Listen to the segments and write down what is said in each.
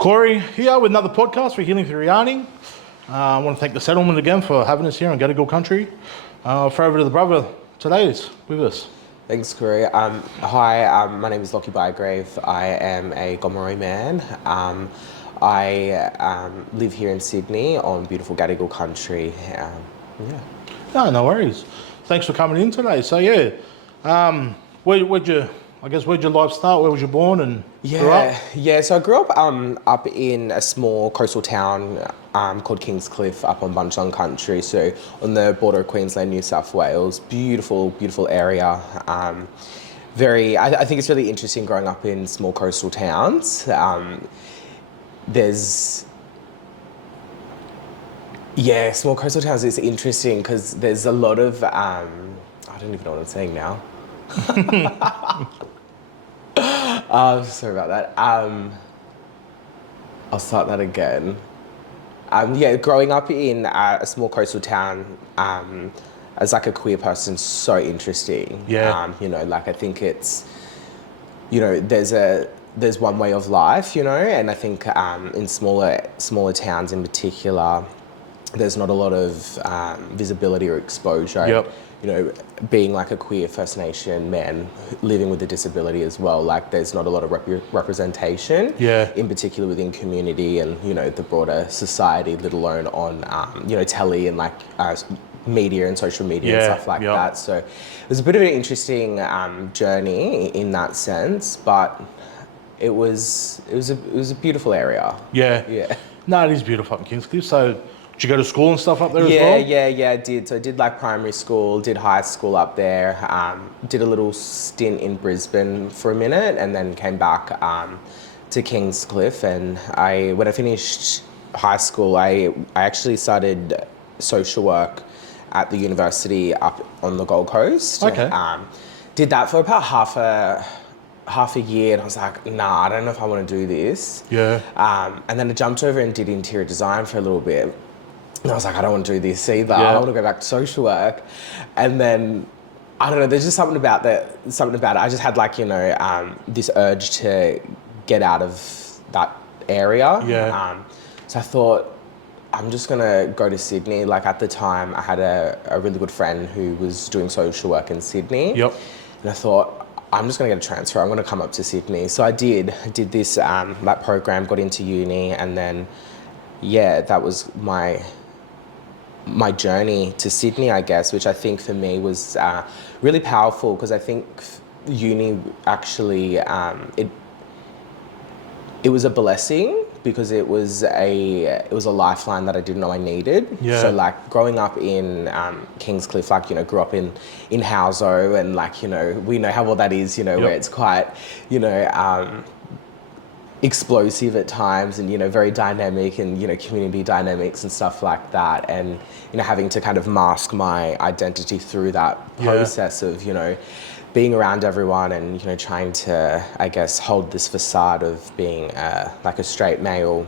Corey here with another podcast for Healing Through Yarning. I want to thank the settlement again for having us here in Gadigal country. Throw over to the brother today's with us. Thanks, Corey. Hi, my name is Locky Bygrave. I am a Gomeroi man. I live here in Sydney on beautiful Gadigal country. No worries. Thanks for coming in today. So where'd your life start? Where was you born and grew up? So I grew up up in a small coastal town called Kingscliff up on Bunchong country, so on the border of Queensland, New South Wales. Beautiful area. I think it's really interesting growing up in small coastal towns. Small coastal towns is interesting because there's a lot of, I don't even know what I'm saying now. Sorry about that. I'll start that again. Growing up in a small coastal town as like a queer person, so interesting. I think it's, there's one way of life, and I think in smaller towns in particular, there's not a lot of visibility or exposure. Yep. Being like a queer First Nation man living with a disability as well, like there's not a lot of representation, in particular within community and, the broader society, let alone on, telly and like media and social media and stuff like that. So it was a bit of an interesting journey in that sense, but it was a beautiful area. No, it is beautiful up in Kingscliff. So did you go to school and stuff up there as well? I did. So I did like primary school, did high school up there, did a little stint in Brisbane for a minute and then came back to Kingscliff. And when I finished high school, I actually started social work at the university up on the Gold Coast. Okay. Did that for about half a year and I was like, nah, I don't know if I want to do this. And then I jumped over and did interior design for a little bit. And I was like, I don't want to do this either. I want to go back to social work. And then, I don't know, there's just something about it. I just had like, this urge to get out of that area. So I thought, I'm just going to go to Sydney. Like at the time, I had a really good friend who was doing social work in Sydney. And I thought, I'm just going to get a transfer. I'm going to come up to Sydney. So I did this that program, got into uni, and then, that was my journey to Sydney, I guess, which I think for me was really powerful because I think uni actually, it was a blessing because it was a lifeline that I didn't know I needed. So like growing up in Kingscliff, like, grew up in Houso and like, we know how well that is, where it's quite, explosive at times and, very dynamic and, community dynamics and stuff like that. And, having to kind of mask my identity through that process of, being around everyone and, trying to, I guess, hold this facade of being like a straight male.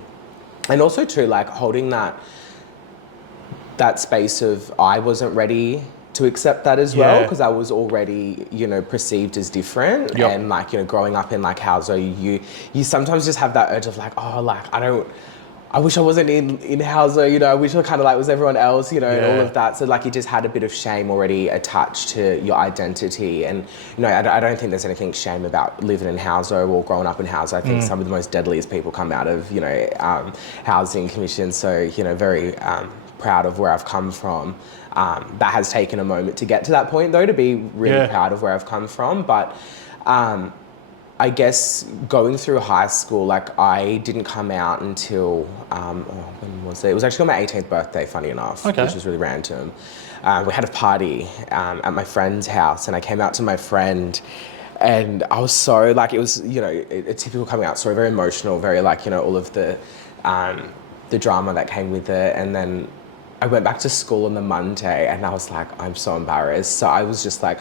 And also too, like holding that space of I wasn't ready to accept that as well because I was already, perceived as different and like, growing up in like Houso, you sometimes just have that urge of like, oh, like I wish I wasn't in Houso, I wish I kind of like was everyone else, and all of that. So like you just had a bit of shame already attached to your identity. And, I don't think there's anything shame about living in Houso or growing up in Houso. I think some of the most deadliest people come out of, housing commissions. So, very proud of where I've come from. That has taken a moment to get to that point though, to be really proud of where I've come from. But I guess going through high school, like I didn't come out until, when was it? It was actually on my 18th birthday, funny enough, which was really random. We had a party at my friend's house and I came out to my friend and I was so like, it was, a typical coming out story, very emotional, very like, all of the drama that came with it. And then I went back to school on the Monday and I was like, I'm so embarrassed. So I was just like,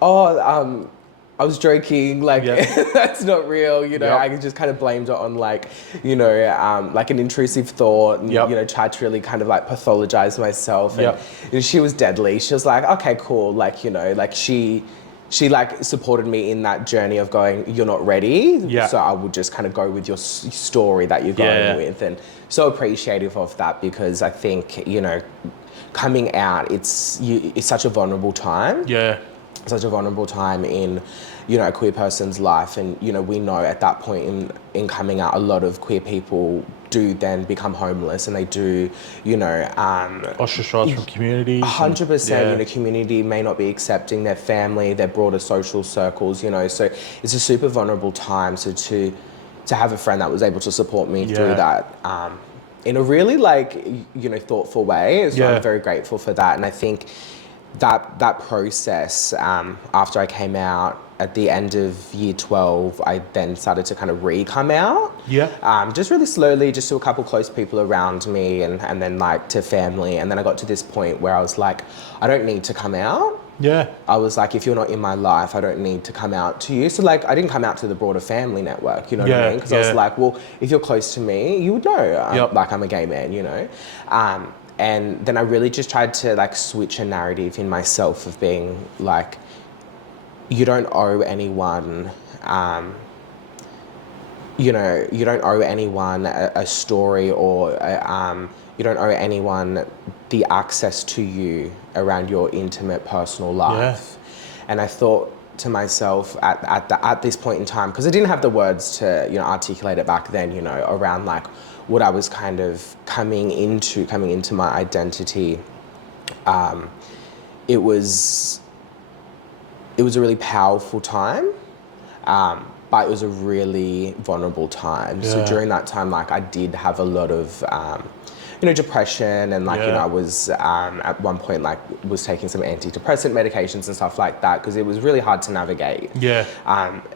I was joking, like that's not real, I just kind of blamed it on like, like an intrusive thought and, tried to really kind of like pathologize myself. And she was deadly. She was like, okay, cool. Like, like she she like supported me in that journey of going, you're not ready. Yeah. So I would just kind of go with your story that you're going with, and so appreciative of that, because I think, you know, coming out, it's such a vulnerable time. Yeah. Such a vulnerable time in, you know, a queer person's life. And, you know, we know at that point in coming out, a lot of queer people do then become homeless, and they do, you know... ostracized from communities. 100%, you know, community may not be accepting their family, their broader social circles, you know, so it's a super vulnerable time. So to have a friend that was able to support me through that in a really, like, you know, thoughtful way, so I'm very grateful for that. And I think that process, after I came out at the end of year 12, I then started to kind of come out. Yeah. Just really slowly, just to a couple close people around me, and then like to family. And then I got to this point where I was like, I don't need to come out. Yeah. I was like, if you're not in my life, I don't need to come out to you. So like, I didn't come out to the broader family network, you know what I mean? Because I was like, well, if you're close to me, you would know, like I'm a gay man, you know? And then I really just tried to like switch a narrative in myself of being like, you don't owe anyone, you know, you don't owe anyone a story, or you don't owe anyone the access to you around your intimate personal life. And I thought to myself at this point in time, because I didn't have the words to, you know, articulate it back then, you know, around like what I was kind of coming into my identity. It was a really powerful time, but it was a really vulnerable time. So during that time, like I did have a lot of, you know, depression, and like, you know, I was at one point like was taking some antidepressant medications and stuff like that, because it was really hard to navigate. Yeah.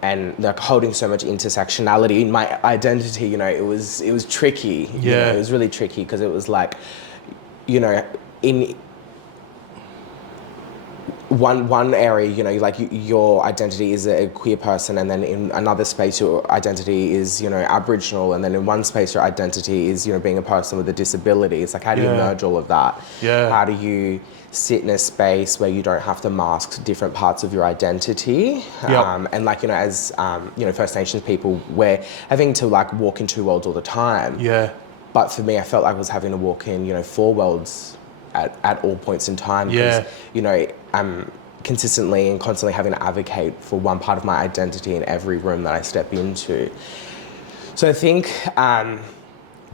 And like holding so much intersectionality in my identity, you know, it was tricky. You know, it was really tricky, because it was like, you know, in one area, you know, like your identity is a queer person, and then in another space your identity is, you know, Aboriginal, and then in one space your identity is, you know, being a person with a disability. It's like, how do you merge all of that? How do you sit in a space where you don't have to mask different parts of your identity? And like, you know, as you know, First Nations people, we're having to like walk in two worlds all the time. But for me, I felt like I was having to walk in, you know, four worlds at all points in time, because, you know, I'm consistently and constantly having to advocate for one part of my identity in every room that I step into. So I think,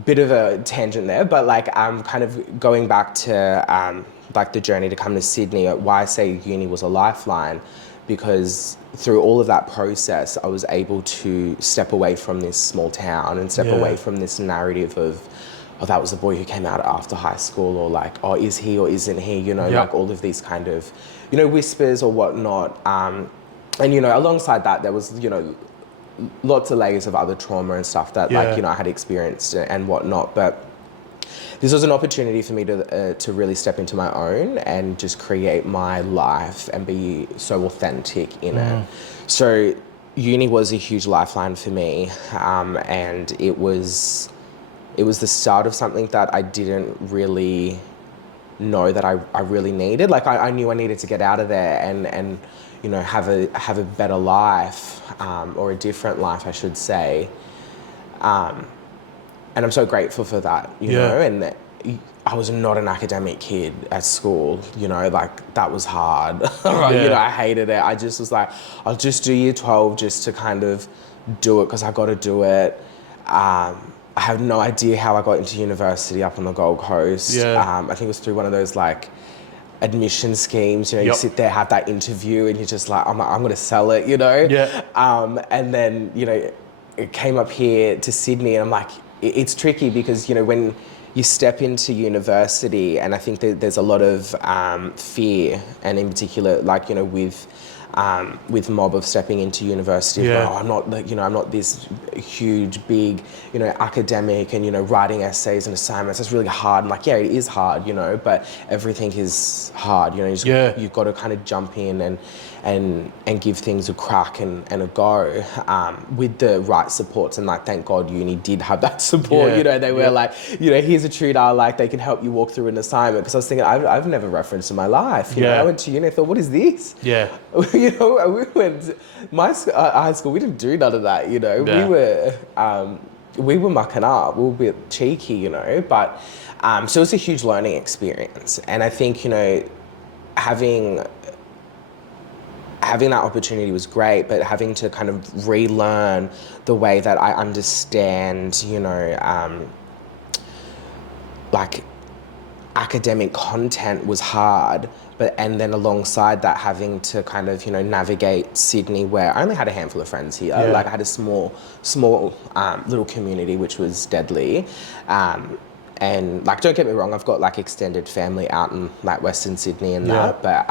bit of a tangent there, but like I'm kind of going back to like the journey to come to Sydney, why I say uni was a lifeline, because through all of that process, I was able to step away from this small town and step away from this narrative of, oh, that was the boy who came out after high school, or like, oh, is he or isn't he? You know, like all of these kind of, you know, whispers or whatnot. And, you know, alongside that, there was, you know, lots of layers of other trauma and stuff that, like, you know, I had experienced and whatnot. But this was an opportunity for me to really step into my own and just create my life and be so authentic in it. So uni was a huge lifeline for me, and it was the start of something that I didn't really know that I really needed. Like I knew I needed to get out of there and you know, have a better life, or a different life, I should say. And I'm so grateful for that, you know, and I was not an academic kid at school, you know, like that was hard. You know, I hated it. I just was like, I'll just do year 12 just to kind of do it because I got to do it. I have no idea how I got into university up on the Gold Coast. I think it was through one of those like admission schemes, you know, you sit there, have that interview, and you're just like, I'm going to sell it, you know? And then, you know, it came up here to Sydney, and I'm like, it's tricky because, you know, when you step into university, and I think that there's a lot of fear, and in particular, like, you know, with mob of stepping into university, oh, I'm not, like, you know, I'm not this huge, big, you know, academic, and, you know, writing essays and assignments. It's really hard. And like, it is hard, you know, but everything is hard, you know. You've got to kind of jump in and give things a crack and a go, with the right supports. And like, thank God uni did have that support. You know, they were like, you know, here's a tutor, like they can help you walk through an assignment. Because I was thinking, I've never referenced in my life. You know, I went to uni, I thought, what is this? you know, we went, high school, we didn't do none of that, you know. We were mucking up, we were a bit cheeky, you know, but, so it was a huge learning experience. And I think, you know, having that opportunity was great, but having to kind of relearn the way that I understand, you know, like academic content was hard. And then alongside that, having to kind of, you know, navigate Sydney, where I only had a handful of friends here. Like I had a small little community, which was deadly. And like, don't get me wrong, I've got like extended family out in like Western Sydney and that, but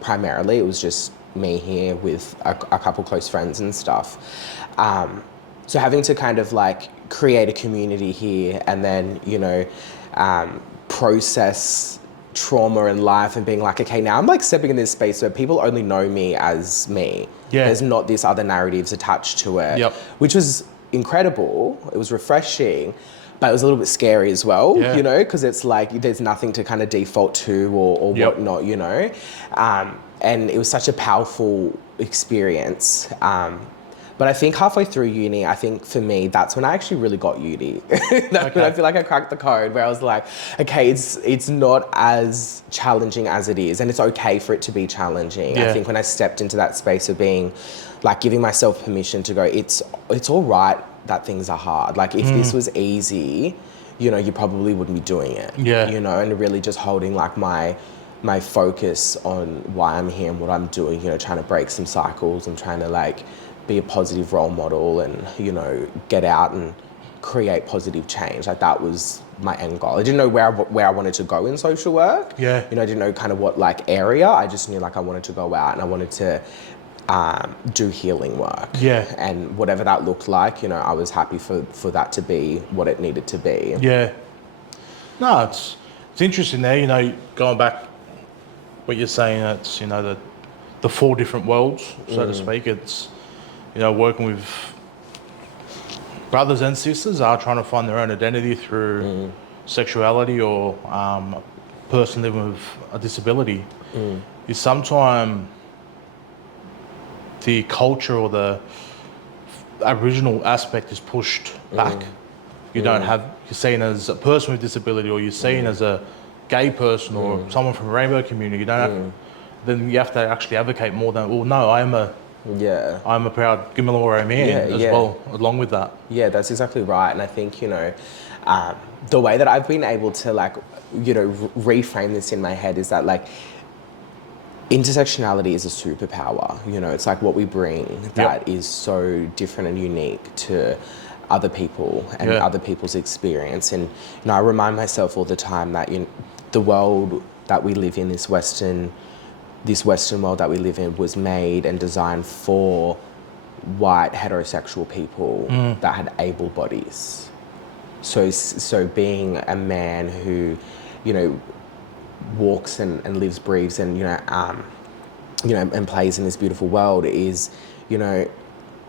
primarily it was just me here with a couple close friends and stuff. So having to kind of like create a community here and then, you know, process trauma in life and being like, okay, now I'm like stepping in this space where people only know me as me. There's not this other narratives attached to it, which was incredible. It was refreshing, but it was a little bit scary as well, you know, because it's like there's nothing to kind of default to or whatnot, you know. And it was such a powerful experience. But I think halfway through uni, I think for me, that's when I actually really got uni. When I feel like I cracked the code, where I was like, okay, it's not as challenging as it is, and it's okay for it to be challenging. I think when I stepped into that space of being, like, giving myself permission to go, it's all right that things are hard. Like, if this was easy, you know, you probably wouldn't be doing it. You know, and really just holding like my focus on why I'm here and what I'm doing, you know, trying to break some cycles and trying to like be a positive role model and, you know, get out and create positive change. Like, that was my end goal. I didn't know where I wanted to go in social work. You know, I didn't know kind of what like area. I just knew like I wanted to go out and I wanted to do healing work. And whatever that looked like, you know, I was happy for that to be what it needed to be. No, it's interesting there, you know, going back what you're saying, it's, you know, the four different worlds, so to speak. It's, you know, working with brothers and sisters are trying to find their own identity through sexuality or a person living with a disability. Is sometimes the culture or the Aboriginal aspect is pushed back. You don't have, you're seen as a person with disability, or you're seen as a gay person or someone from a rainbow community. You don't have, then you have to actually advocate more than, well, no, I'm a proud Gamilaroi man as well, along with that. That's exactly right. And I think, you know, the way that I've been able to like, you know, reframe this in my head is that like, intersectionality is a superpower. You know, it's like what we bring that is so different and unique to other people and other people's experience. And, you know, I remind myself all the time that the world that we live in, this Western world that we live in, was made and designed for white heterosexual people that had able bodies. So being a man who, you know, walks and lives, breathes, and you know, and plays in this beautiful world is, you know,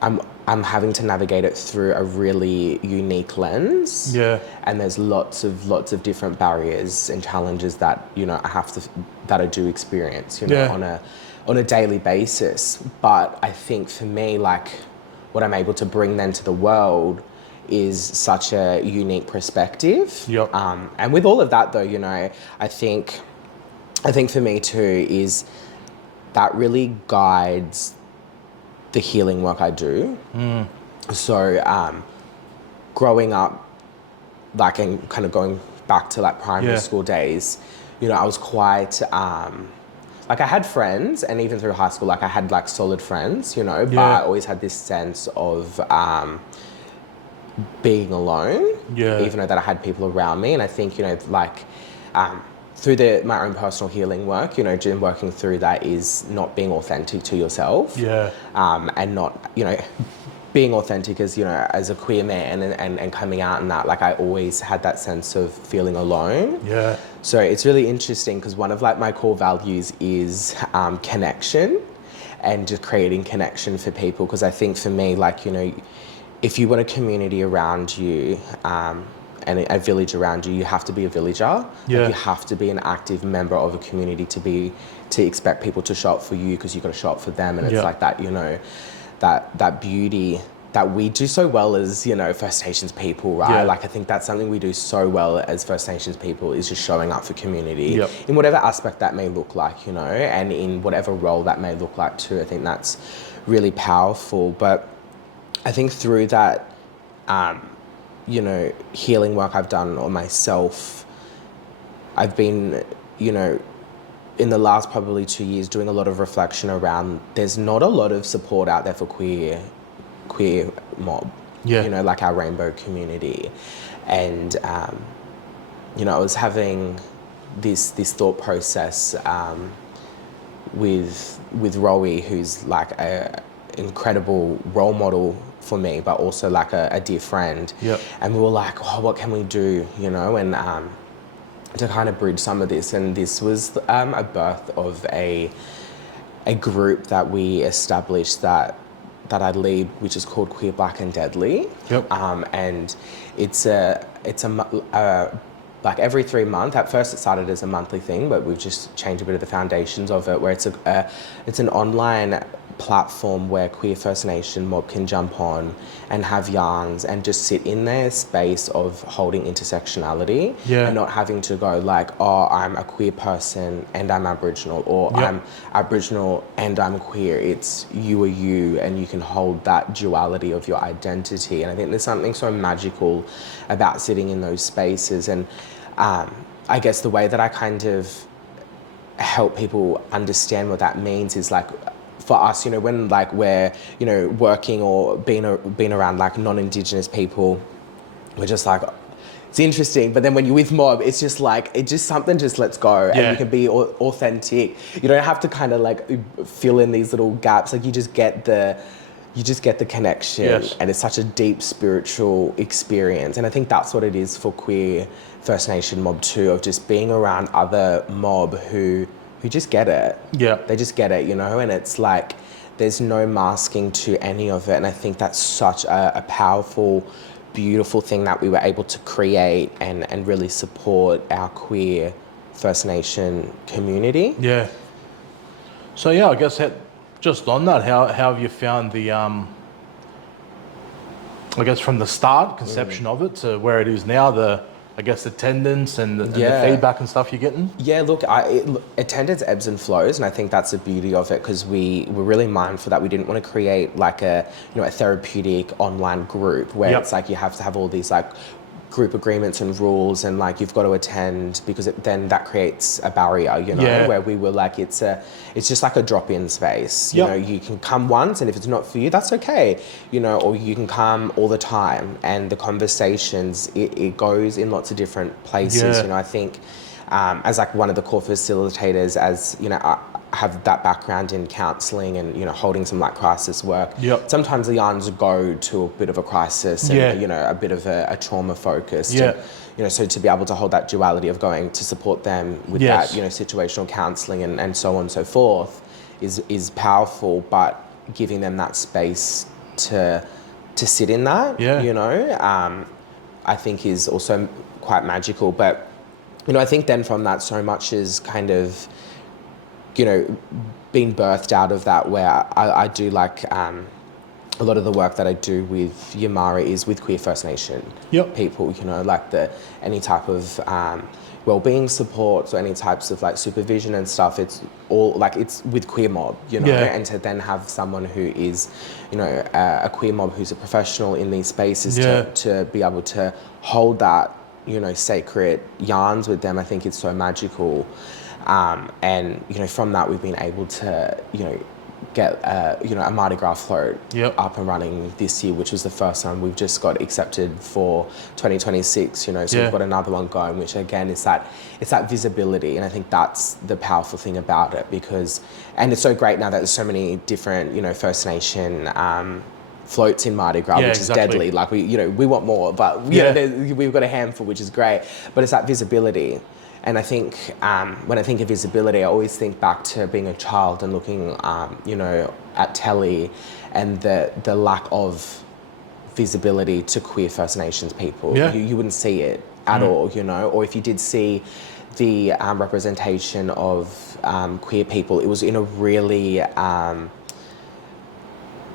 I'm having to navigate it through a really unique lens. And there's lots of different barriers and challenges that, you know, I do experience, you know, on a daily basis. But I think for me, like, what I'm able to bring then to the world is such a unique perspective. And with all of that though, you know, I think for me too is that really guides the healing work I do. So growing up, like, and kind of going back to like primary school days, you know, I was quite like, I had friends, and even through high school, like I had like solid friends, you know, but I always had this sense of being alone, even though that I had people around me. And I think, you know, like through my own personal healing work, you know, working through that is not being authentic to yourself, and not, you know, being authentic as, you know, as a queer man and coming out in that, like, I always had that sense of feeling alone. So it's really interesting because one of like my core values is connection and just creating connection for people. Because I think for me, like, you know, if you want a community around you, and a village around you, you have to be a villager. Yeah. Like, you have to be an active member of a community to expect people to show up for you, because you've got to show up for them. And it's like that, you know, that beauty that we do so well as, you know, First Nations people, right? Like, I think that's something we do so well as First Nations people, is just showing up for community in whatever aspect that may look like, you know, and in whatever role that may look like too. I think that's really powerful. But I think through that, you know, healing work I've done on myself, I've been, you know, in the last probably 2 years doing a lot of reflection around, there's not a lot of support out there for queer mob, you know, like our rainbow community. And, you know, I was having this thought process with Rowie, who's like a incredible role model for me, but also like a dear friend. And we were like, oh, what can we do, you know, and to kind of bridge some of this. And this was a birth of a group that we established that I lead, which is called Queer, Black and Deadly. And it's like every 3 months. At first it started as a monthly thing, but we've just changed a bit of the foundations of it, where it's an online platform where queer First Nation mob can jump on and have yarns and just sit in their space of holding intersectionality and not having to go like, oh, I'm a queer person and I'm Aboriginal, or I'm Aboriginal and I'm queer. It's you are you, and you can hold that duality of your identity. And I think there's something so magical about sitting in those spaces. And I guess the way that I kind of help people understand what that means is like, for us, you know, when like we're, you know, working or being around like non-Indigenous people, we're just like, it's interesting. But then when you're with mob, it's just like, it just something just lets go, and you can be authentic. You don't have to kind of like fill in these little gaps. Like you just get the connection, and it's such a deep spiritual experience. And I think that's what it is for queer First Nation mob too, of just being around other mob who just get it. They just get it, you know, and it's like, there's no masking to any of it. And I think that's such a powerful, beautiful thing that we were able to create and really support our queer First Nation community. So I guess just on that, how have you found the, I guess from the start, conception of it to where it is now, I guess attendance and the feedback and stuff you're getting? Look, attendance ebbs and flows, and I think that's the beauty of it, because we were really mindful that we didn't want to create like a therapeutic online group where it's like you have to have all these like group agreements and rules, and like you've got to attend, because then that creates a barrier, you know, where we were like, it's just like a drop-in space. You know, you can come once, and if it's not for you, that's okay, you know, or you can come all the time. And the conversations, it goes in lots of different places. You know, I think as like one of the core facilitators, as you know, I have that background in counselling and, you know, holding some like crisis work. Sometimes the yarns go to a bit of a crisis and, you know, a bit of a trauma focus. You know, so to be able to hold that duality of going to support them with that, you know, situational counselling and so on and so forth is powerful, but giving them that space to sit in that, you know, I think is also quite magical. But, you know, I think then from that, so much is kind of, you know, being birthed out of that, where I do like a lot of the work that I do with Yamara is with queer First Nation people, you know, like any type of wellbeing support, or any types of like supervision and stuff. It's all like, it's with queer mob, you know, and to then have someone who is, you know, a queer mob who's a professional in these spaces to be able to hold that, you know, sacred yarns with them, I think it's so magical. And, you know, from that we've been able to, you know, get, you know, a Mardi Gras float up and running this year, which was the first time. We've just got accepted for 2026, you know, so we've got another one going, which again is it's that visibility. And I think that's the powerful thing about it, because, and it's so great now that there's so many different, you know, First Nation floats in Mardi Gras, which is deadly. Like we want more, but you know, we've got a handful, which is great. But it's that visibility. And I think when I think of visibility, I always think back to being a child and looking, you know, at telly, and the lack of visibility to queer First Nations people. Yeah. You wouldn't see it at all, you know, or if you did see the representation of queer people, it was in a really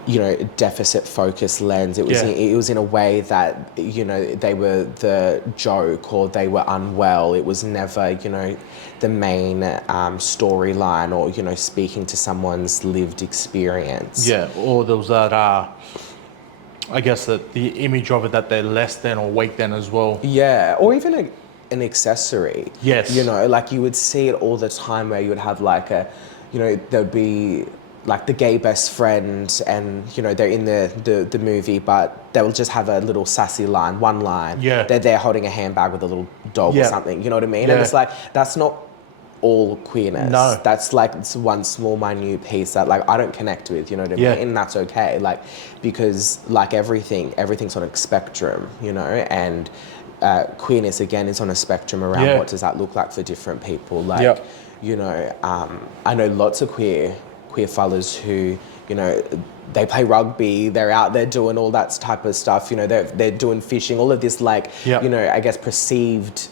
you know, deficit focused lens. It was it was in a way that, you know, they were the joke or they were unwell. It was never, you know, the main storyline or, you know, speaking to someone's lived experience. Yeah, or there was that, I guess that the image of it that they're less than or weak than as well. Yeah, or even an accessory. Yes. You know, like you would see it all the time where you would have like a, you know, there'd be like the gay best friend and, you know, they're in the movie, but they'll just have a little sassy line, one line. Yeah. They're there holding a handbag with a little dog or something, you know what I mean? Yeah. And it's like, that's not all queerness. No. That's like it's one small minute piece that like I don't connect with, you know what I mean? And that's okay. Like, because like everything's on a spectrum, you know, and queerness again is on a spectrum around what does that look like for different people. Like, you know, I know lots of queer fellas who, you know, they play rugby, they're out there doing all that type of stuff, you know, they're doing fishing, all of this like, you know, I guess perceived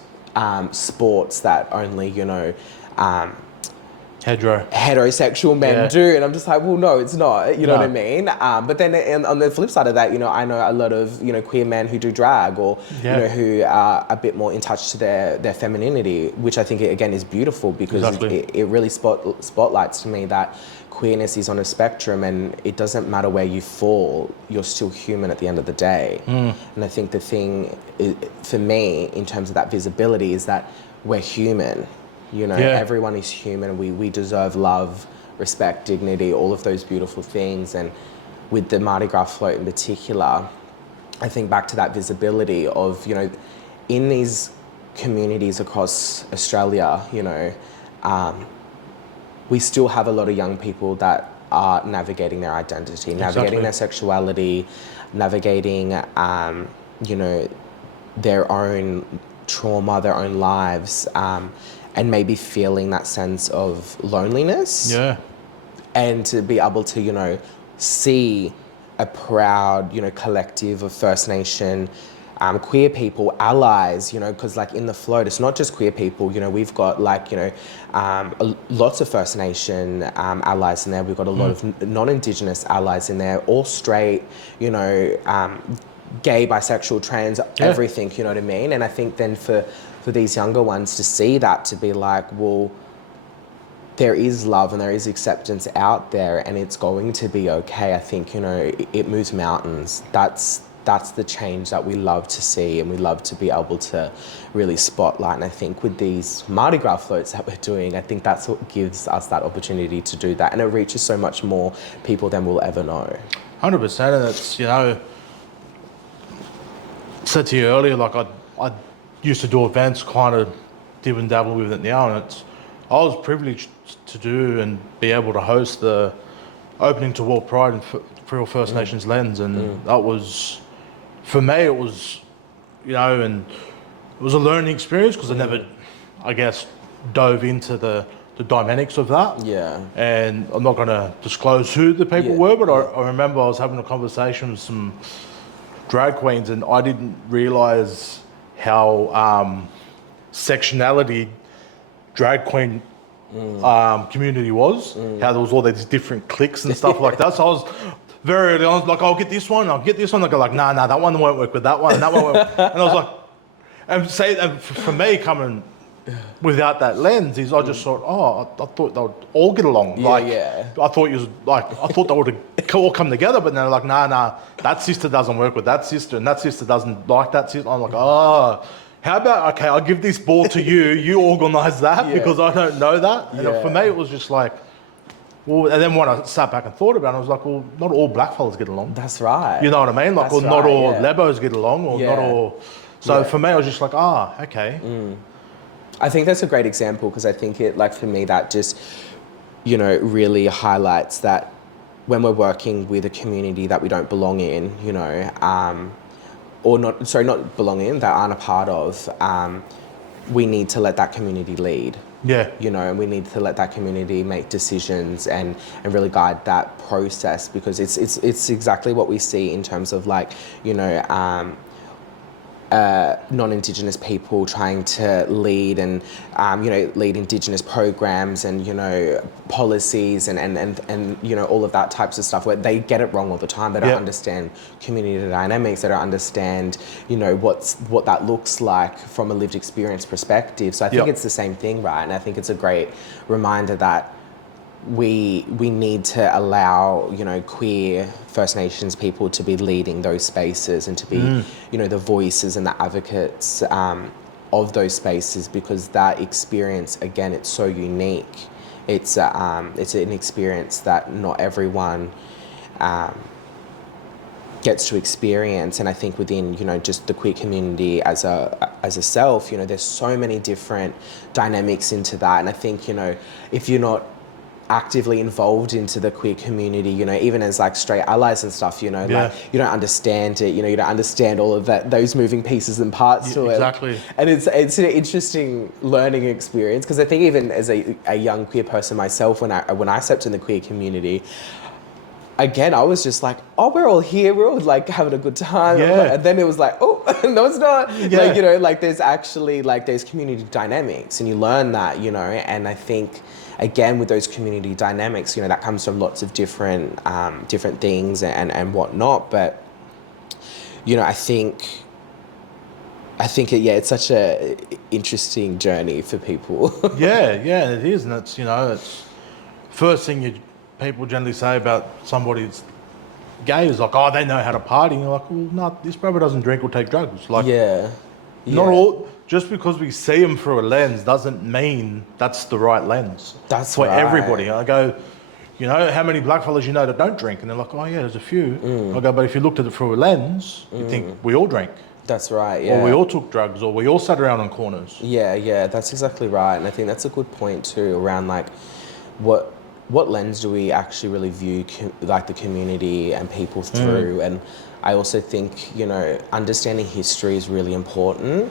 sports that only, you know, heterosexual men do, and I'm just like, well, no, it's not, you know what I mean? But then on the flip side of that, you know, I know a lot of, you know, queer men who do drag or, you know, who are a bit more in touch to their femininity, which I think, again, is beautiful because it really spotlights to me that queerness is on a spectrum and it doesn't matter where you fall, you're still human at the end of the day. And I think the thing for me in terms of that visibility is that we're human. You know, everyone is human. We deserve love, respect, dignity, all of those beautiful things. And with the Mardi Gras float in particular, I think back to that visibility of, you know, in these communities across Australia, you know, we still have a lot of young people that are navigating their identity, navigating their sexuality, navigating, you know, their own trauma, their own lives, and maybe feeling that sense of loneliness. And to be able to, you know, see a proud, you know, collective of First Nation queer people, allies, you know, because like in the float, it's not just queer people, you know, we've got like, you know, lots of First Nation allies in there. We've got a lot of non-Indigenous allies in there, all straight, you know, gay, bisexual, trans, everything, you know what I mean? And I think then for these younger ones to see that, to be like, well, there is love and there is acceptance out there and it's going to be okay. I think, you know, it moves mountains. That's the change that we love to see and we love to be able to really spotlight. And I think with these Mardi Gras floats that we're doing, I think that's what gives us that opportunity to do that. And it reaches so much more people than we'll ever know. 100%. And it's, you know, I said to you earlier, like I used to do events, kind of dib and dabble with it now, and I was privileged to do and be able to host the opening to World Pride and for First Nations lens, and that was, for me, it was, you know, and it was a learning experience because I never, I guess, dove into the dynamics of that. And I'm not going to disclose who the people were, but I remember I was having a conversation with some drag queens, and I didn't realise how sectionality drag queen community was, how there was all these different cliques and stuff like that. So I was very early on, like, I'll get this one. I go like, nah, that one won't work with that one, and that one won't. And I was like, and for me, coming without that lens, is I just thought, I thought they would all get along. I thought they would all come together, but they're like, nah, that sister doesn't work with that sister, and that sister doesn't like that sister. I'm like, how about, okay, I'll give this ball to you, you organise that, because I don't know that. And for me, it was just like, well, and then when I sat back and thought about it, I was like, well, not all blackfellas get along. That's right. You know what I mean? Like, not all Lebos get along, or not all. So for me, I was just like, okay. I think that's a great example, because I think it, like for me, that just, you know, really highlights that when we're working with a community that we don't belong in, you know, or not belong in, that aren't a part of, we need to let that community lead. Yeah. You know, and we need to let that community make decisions and really guide that process, because it's exactly what we see in terms of like, you know, non-Indigenous people trying to lead and, you know, lead Indigenous programs and, you know, policies and you know, all of that types of stuff where they get it wrong all the time. They don't understand community dynamics. They don't understand, you know, what that looks like from a lived experience perspective. So I think it's the same thing, right? And I think it's a great reminder that we need to allow, you know, queer First Nations people to be leading those spaces and to be, you know, the voices and the advocates of those spaces, because that experience, again, it's so unique. It's an experience that not everyone gets to experience. And I think within, you know, just the queer community as a self, you know, there's so many different dynamics into that. And I think, you know, if you're not actively involved into the queer community, you know, even as like straight allies and stuff, you know, like you don't understand it, you know, you don't understand all of that, those moving pieces and parts to it. Exactly. And it's an interesting learning experience, because I think even as a young queer person myself, when I stepped in the queer community, again, I was just like, oh, we're all here, we're all like having a good time. Yeah. And then it was like, oh, no, it's not. Yeah. Like, you know, like there's actually like there's community dynamics, and you learn that, you know, and I think, again, with those community dynamics, you know, that comes from lots of different things and whatnot. But, you know, I think it's such a interesting journey for people. Yeah, it is. And it's, you know, it's first thing people generally say about somebody that's gay is like, oh, they know how to party. And you're like, well, no, this brother doesn't drink or take drugs. Like, not all, just because we see them through a lens doesn't mean that's the right lens. That's for right. everybody. I go, you know, how many blackfellas you know that don't drink? And they're like, oh yeah, there's a few. I go, but if you looked at it through a lens, you think we all drank. That's right, yeah. Or we all took drugs, or we all sat around on corners. Yeah, that's exactly right. And I think that's a good point too, around like what lens do we actually really view like the community and people through. And I also think, you know, understanding history is really important.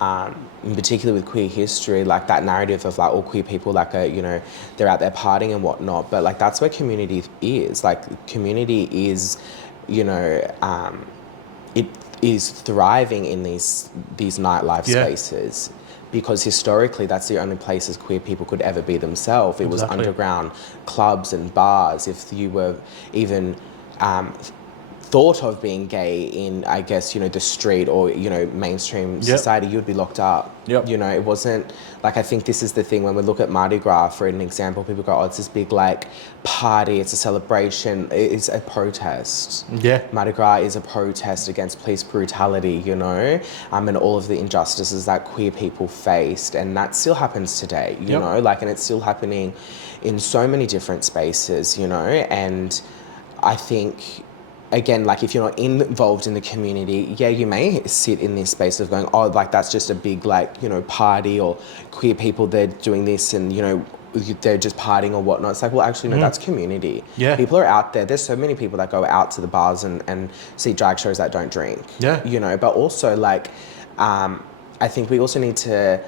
In particular with queer history, like that narrative of like all queer people, like you know, they're out there partying and whatnot, but like that's where community is. Like community is, you know, it is thriving in these nightlife spaces, because historically that's the only places queer people could ever be themselves. It was underground clubs and bars. If you were even thought of being gay in, I guess, you know, the street or, you know, mainstream society, you'd be locked up. You know, it wasn't like, I think this is the thing when we look at Mardi Gras for an example, people go, oh, it's this big like party, it's a celebration, it's a protest. Mardi Gras is a protest against police brutality, you know, and all of the injustices that queer people faced, and that still happens today, you know, like, and it's still happening in so many different spaces, you know. And I think, again, like if you're not involved in the community, you may sit in this space of going, oh, like that's just a big like, you know, party, or queer people, they're doing this and, you know, they're just partying or whatnot. It's like, well, actually, no, that's community. People are out there. There's so many people that go out to the bars and see drag shows that don't drink. You know, but also like, I think we also need to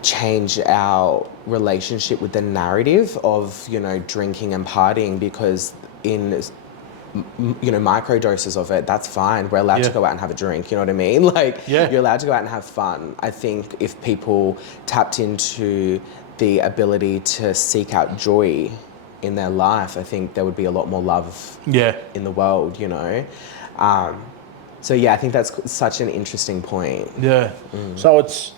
change our relationship with the narrative of, you know, drinking and partying, because in, you know, micro doses of it, that's fine. We're allowed to go out and have a drink, you know what I mean? Like, you're allowed to go out and have fun. I think if people tapped into the ability to seek out joy in their life, I think there would be a lot more love in the world, you know? So yeah, I think that's such an interesting point. So it's,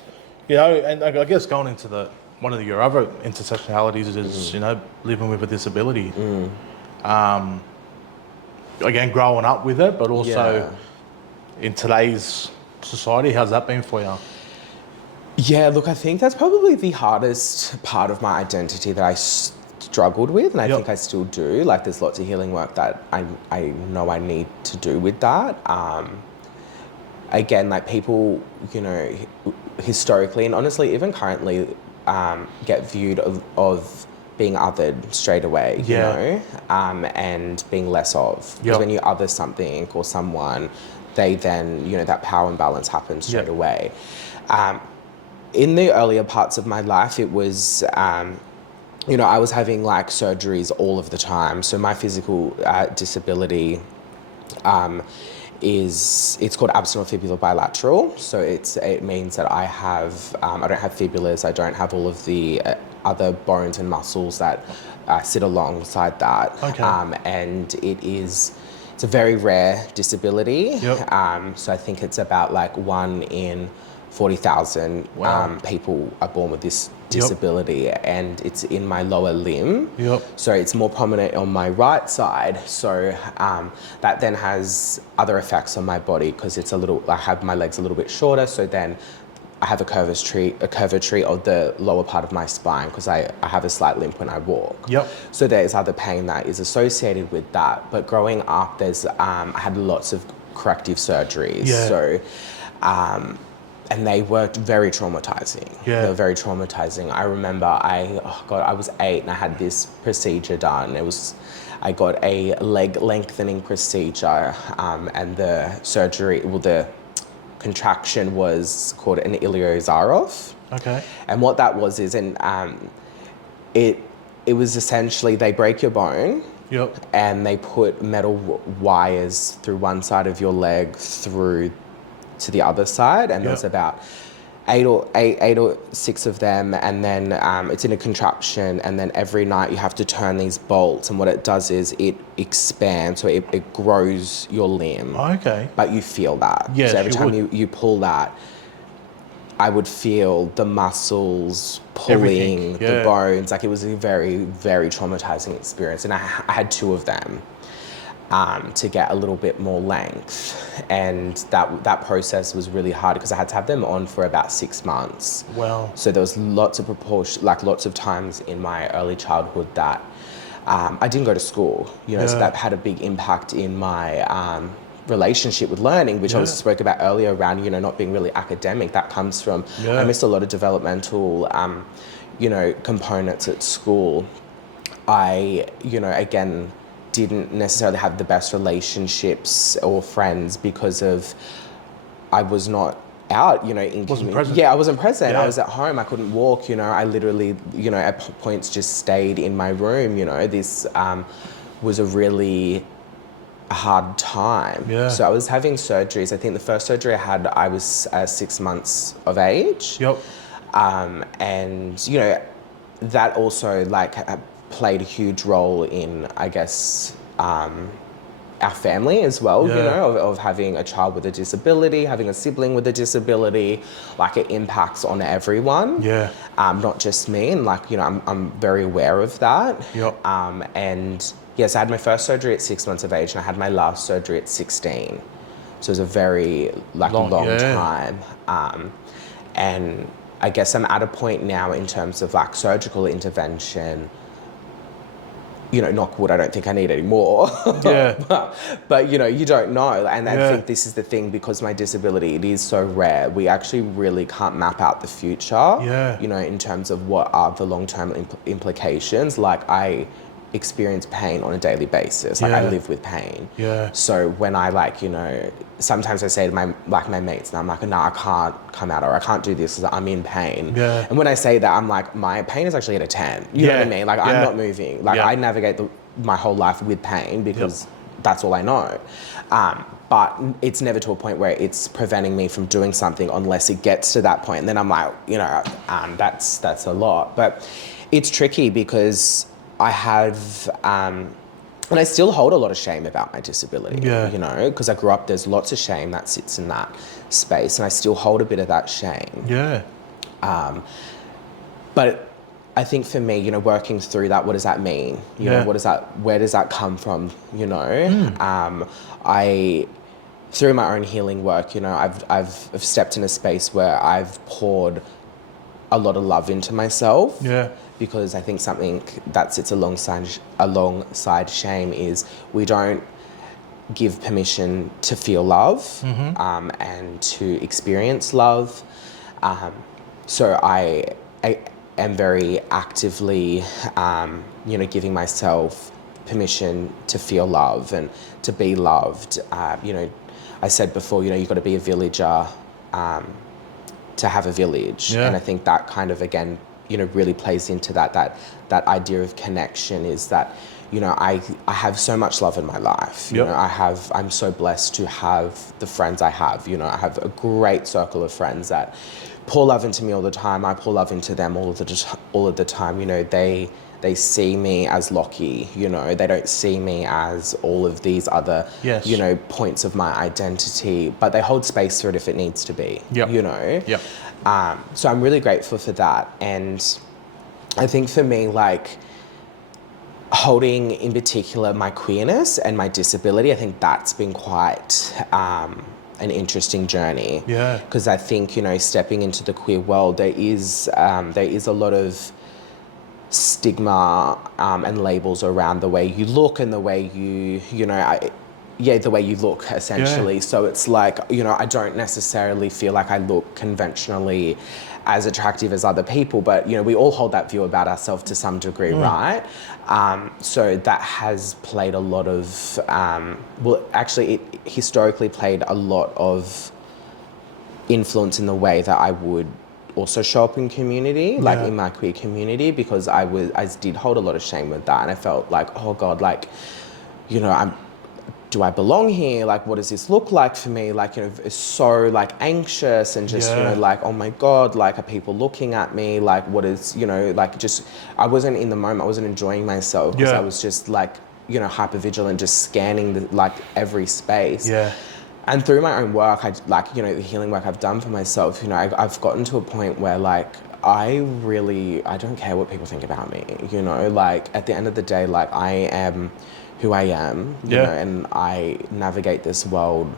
you know, and I guess going into one of your other intersectionalities is, you know, living with a disability. Again, growing up with it, but also in today's society, how's that been for you? Yeah, look, I think that's probably the hardest part of my identity that I struggled with, and I think I still do. Like, there's lots of healing work that I know I need to do with that. Again, like people, you know, historically and honestly, even currently, get viewed of being othered straight away, you know, and being less of. Because when you other something or someone, they then, you know, that power imbalance happens straight away. in the earlier parts of my life, it was, you know, I was having like surgeries all of the time. So my physical disability it's called absent or fibular bilateral. So it means that I don't have fibulas, I don't have all of the other bones and muscles that sit alongside that. Okay. And it's a very rare disability. Yep. So I think it's about like 1 in 40,000 Wow. people are born with this disability, and it's in my lower limb. Yep. So it's more prominent on my right side. So that then has other effects on my body because I have my legs a little bit shorter. So then I have a curvature of the lower part of my spine because I have a slight limp when I walk. Yep. So there's other pain that is associated with that. But growing up, I had lots of corrective surgeries. Yeah. So, and they were very traumatizing. Yeah. They were very traumatizing. I remember I was 8 and I had this procedure done. I got a leg lengthening procedure, and the surgery, the contraction was called an Iliozarov. Okay. And what that was is, it was essentially they break your bone. Yep. And they put metal wires through one side of your leg through to the other side, and there's about eight or six of them, and then it's in a contraption, and then every night you have to turn these bolts, and what it does is it expands, so it grows your limb. Okay. But you feel that. Yes, so every you time would. you pull that, I would feel the muscles pulling, Everything, the yeah. bones. Like, it was a very, very traumatizing experience, and I had 2 of them. To get a little bit more length, and that process was really hard because I had to have them on for about 6 months. Wow. So there was lots of times in my early childhood that I didn't go to school, you know, so that had a big impact in my relationship with learning, which I spoke about earlier around, you know, not being really academic. That comes from, I missed a lot of developmental, you know, components at school. I, you know, again, didn't necessarily have the best relationships or friends because of I was not out, you know, in Wasn't community. present. Yeah, I wasn't present. Yeah. I was at home. I couldn't walk, you know. I literally, you know, at points just stayed in my room, you know. This was a really hard time. Yeah. So I was having surgeries. I think the first surgery I had, I was 6 months of age. Yep. And, you know, that also, like, played a huge role in, I guess, our family as well, you know, of having a child with a disability, having a sibling with a disability. Like, it impacts on everyone. Yeah. Not just me. And, like, you know, I'm very aware of that. Yep. And yes, I had my first surgery at 6 months of age, and I had my last surgery at 16. So it was a very, like, long time. And I guess I'm at a point now in terms of, like, surgical intervention. You know, knock wood, I don't think I need any more. Yeah. but, you know, you don't know. And I think this is the thing, because my disability, it is so rare, we actually really can't map out the future, you know, in terms of what are the long-term implications. Like, I experience pain on a daily basis. Like, I live with pain. So when I, like, you know, sometimes I say to my mates, and I'm like, no, I can't come out, or I can't do this because I'm in pain. And when I say that, I'm like, my pain is actually at a 10. You know what I mean? Like, I'm not moving. Like, I navigate my whole life with pain because that's all I know. But it's never to a point where it's preventing me from doing something unless it gets to that point. And then I'm like, you know, that's a lot. But it's tricky because I have, and I still hold a lot of shame about my disability, you know, because I grew up, there's lots of shame that sits in that space, and I still hold a bit of that shame. But I think for me, you know, working through that, what does that mean? You know, where does that come from? You know, through my own healing work, you know, I've stepped in a space where I've poured a lot of love into myself. Because I think something that sits alongside shame is we don't give permission to feel love, and to experience love. So I am very actively, you know, giving myself permission to feel love and to be loved. You know, I said before, you know, you've got to be a villager to have a village. Yeah. And I think that kind of, again, you know, really plays into that idea of connection, is that, you know, I have so much love in my life. You Yep. know, I'm so blessed to have the friends I have. You know, I have a great circle of friends that pour love into me all the time. I pour love into them all of the time. You know, they see me as Locky. You know, they don't see me as all of these other, Yes. you know, points of my identity, but they hold space for it if it needs to be. Yep. You know. Yep. So I'm really grateful for that. And I think for me, like, holding in particular my queerness and my disability, I think that's been quite an interesting journey. Yeah. Because I think, you know, stepping into the queer world, there is a lot of stigma and labels around the way you look and the way the way you look, essentially. Yeah. So it's like, you know, I don't necessarily feel like I look conventionally as attractive as other people, but, you know, we all hold that view about ourselves to some degree, right? So that has played a lot of, it historically played a lot of influence in the way that I would also show up in community, like in my queer community, because I did hold a lot of shame with that. And I felt like, oh God, like, you know, do I belong here? Like, what does this look like for me? Like, you know, it's so like anxious and just, you know, like, oh my God, like, are people looking at me? Like, what is, you know, like, just, I wasn't in the moment. I wasn't enjoying myself because I was just like, you know, hyper vigilant, just scanning like every space. Yeah. And through my own work, the healing work I've done for myself, you know, I've gotten to a point where, like, I don't care what people think about me, you know, like, at the end of the day, like, I am who I am, you know, and I navigate this world,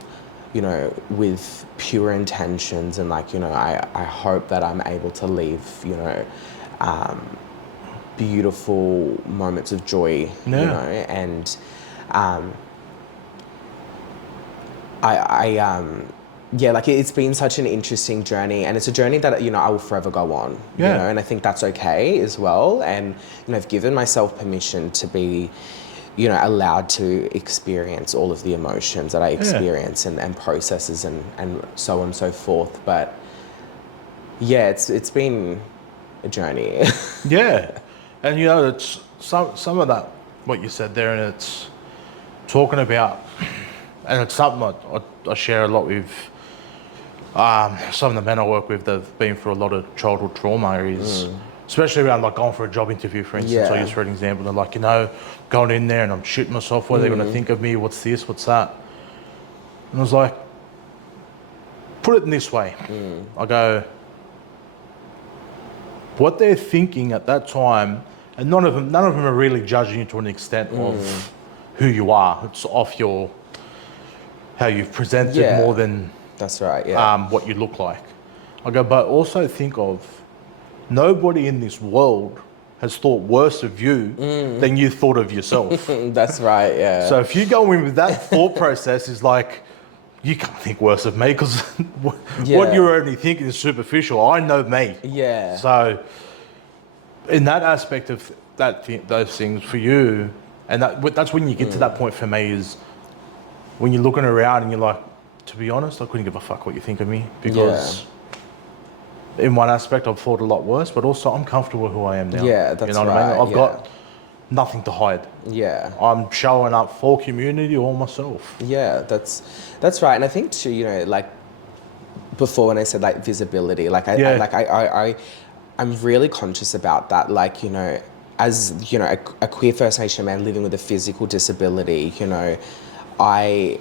you know, with pure intentions, and, like, you know, I hope that I'm able to leave, you know, beautiful moments of joy, you know, and like, it's been such an interesting journey, and it's a journey that, you know, I will forever go on, you know, and I think that's okay as well. And, you know, I've given myself permission to be, you know, allowed to experience all of the emotions that I experience and processes and so on and so forth. But yeah, it's been a journey. Yeah. And, you know, it's some of that, what you said there, and it's talking about, and it's something I share a lot with some of the men I work with that have been through a lot of childhood trauma, is especially around, like, going for a job interview, for instance. I use for an example, they're like, you know, going in there and I'm shitting myself, what are they going to think of me, what's this, what's that? And I was like, put it in this way. I go, what they're thinking at that time, and none of them are really judging you to an extent of who you are. It's off how you've presented more than that's right, what you look like. I go, but also think of, nobody in this world has thought worse of you than you thought of yourself. That's right, yeah. So if you go in with that thought process, is like, you can't think worse of me, because what you're only thinking is superficial. I know me. Yeah. So in that aspect of those things for you, and that's when you get to that point for me, is when you're looking around and you're like, to be honest, I couldn't give a fuck what you think of me, because in one aspect I've thought a lot worse, but also I'm comfortable with who I am now. Yeah, that's you know what right. I mean? I've got nothing to hide. Yeah. I'm showing up for community or myself. Yeah, that's right. And I think too, you know, like, before when I said, like, visibility, like, I'm really conscious about that. Like, you know, as, you know, a queer First Nation man living with a physical disability, you know, I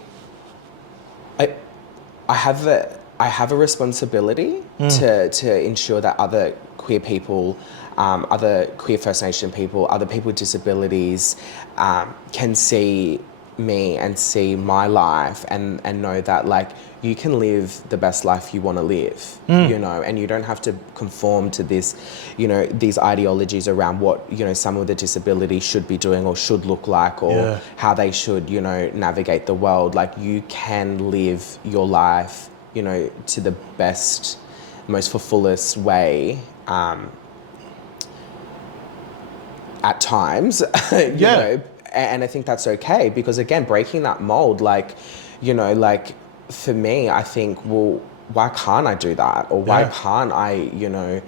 have a responsibility to ensure that other queer people, other queer First Nation people, other people with disabilities can see me and see my life and know that, like, you can live the best life you want to live, you know, and you don't have to conform to this, you know, these ideologies around what, you know, someone with a disability should be doing or should look like, or how they should, you know, navigate the world. Like, you can live your life, you know, to the best, most fullest way at times, you know, and I think that's okay, because, again, breaking that mold, like, you know, like, for me, I think, well, why can't I do that? Or why Yeah. can't I,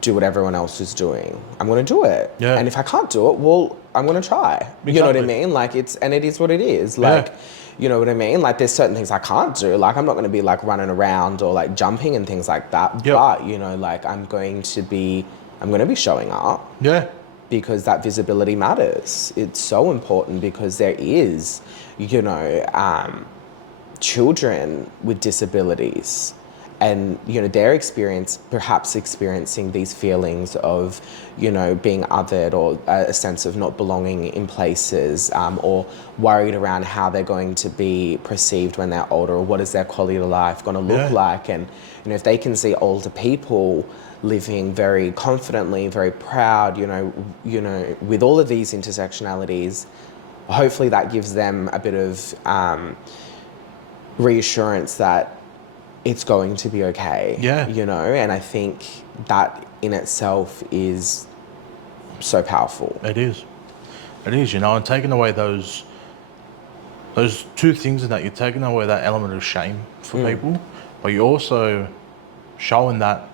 do what everyone else is doing? I'm going to do it. Yeah. And if I can't do it, well, I'm going to try. You know what I Exactly. mean? Like it is what it is. Like, you know what I mean? Like there's certain things I can't do. Like I'm not going to be like running around or like jumping and things like that. Yep. But, like I'm going to be showing up. Yeah. Because that visibility matters. It's so important because there is, children with disabilities and, they're perhaps experiencing these feelings of, being othered or a sense of not belonging in places or worried around how they're going to be perceived when they're older or what is their quality of life going to look like. And, if they can see older people living very confidently, very proud, with all of these intersectionalities, hopefully that gives them a bit of reassurance that it's going to be okay. Yeah. And I think that in itself is so powerful. It is, and taking away those two things in that, you're taking away that element of shame for people, but you're also showing that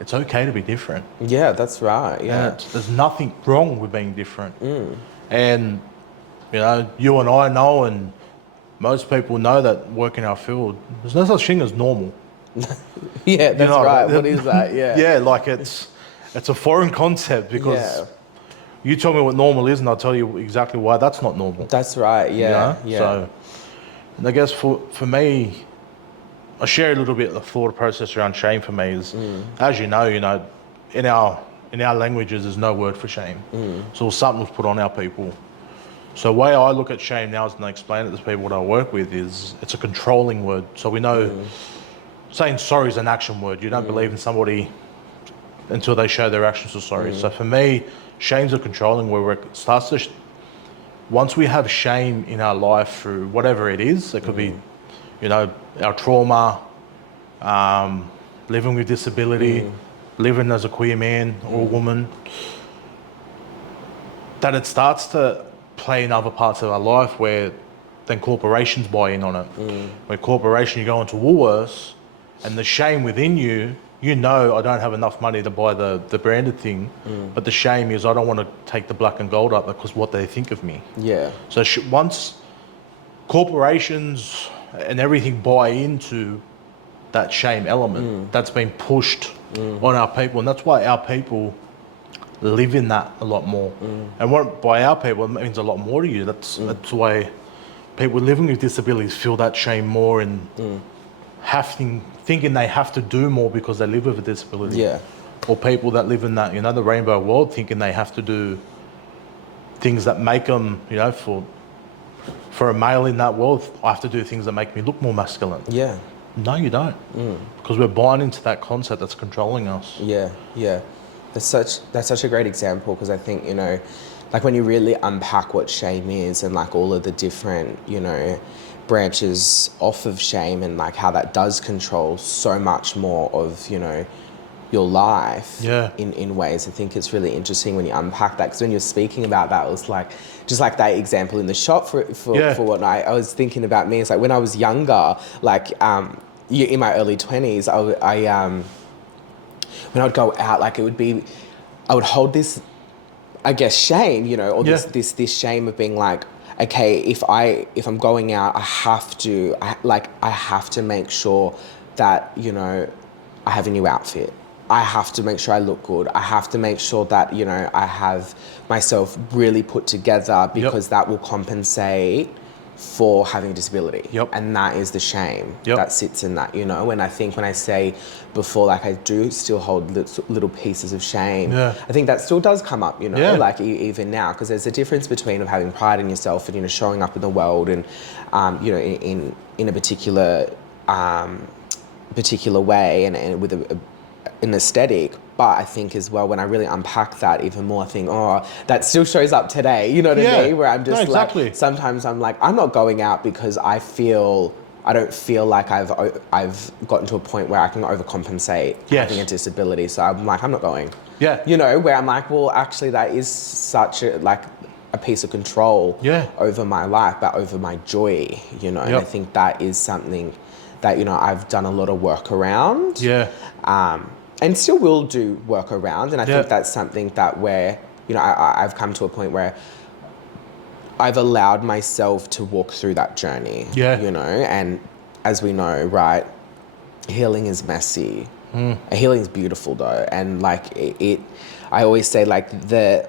it's okay to be different. Yeah, that's right. Yeah. And there's nothing wrong with being different. And, you and I know, and most people know that work in our field, there's no such thing as normal. Yeah, that's right. What is that? Yeah. Yeah, like it's a foreign concept because you tell me what normal is and I'll tell you exactly why that's not normal. That's right. Yeah. Yeah. So, and I guess for me, I share a little bit of the thought process around shame for me is, as in our languages, there's no word for shame. So something was put on our people. So the way I look at shame now is, and I explain it to people that I work with, is it's a controlling word. So we know saying sorry is an action word. You don't believe in somebody until they show their actions of sorry. So for me, shame's a controlling word where it starts to, once we have shame in our life through whatever it is, it could be, our trauma, living with disability, living as a queer man or woman, that it starts to play in other parts of our life where then corporations buy in on it. Where corporation, you go into Woolworths and the shame within you, I don't have enough money to buy the branded thing, but the shame is I don't want to take the black and gold up because what they think of me. Yeah. So once corporations and everything buy into that shame element, that's been pushed on our people, and that's why our people live in that a lot more. And what by our people, it means a lot more to you. That's why people living with disabilities feel that shame more and thinking they have to do more because they live with a disability. Yeah. Or people that live in that, the rainbow world, thinking they have to do things that make them, for a male in that world, I have to do things that make me look more masculine. Yeah. No, you don't. Because we're buying into that concept that's controlling us. Yeah. Yeah. That's such a great example because I think, like when you really unpack what shame is and like all of the different, branches off of shame and like how that does control so much more of, your life in ways. I think it's really interesting when you unpack that because when you're speaking about that, it was like, just like that example in the shop for what I was thinking about me. It's like when I was younger, like in my early 20s, when I would go out, like I would hold this, I guess, shame, or this shame of being like, okay, if I'm going out, I have to make sure that, I have a new outfit. I have to make sure I look good. I have to make sure that, I have myself really put together because that will compensate for having a disability. And that is the shame that sits in that, And I think when I say before, like I do still hold little pieces of shame. I think that still does come up, like even now, because there's a difference between of having pride in yourself and, showing up in the world and, in a particular way and with an aesthetic. But I think as well, when I really unpack that even more, I think, that still shows up today. You know what I mean? Where I'm just like, sometimes I'm like, I'm not going out because I don't feel like I've gotten to a point where I can overcompensate having a disability. So I'm like, I'm not going. Where I'm like, well, actually that is such a piece of control over my life, but over my joy, And I think that is something that, you know, I've done a lot of work around. Yeah. And still will do work around. And I think that's something that where, you know, I've come to a point where I've allowed myself to walk through that journey. Yeah. You know, and as we know, right, healing is messy. Healing is beautiful though. And like I always say, like, the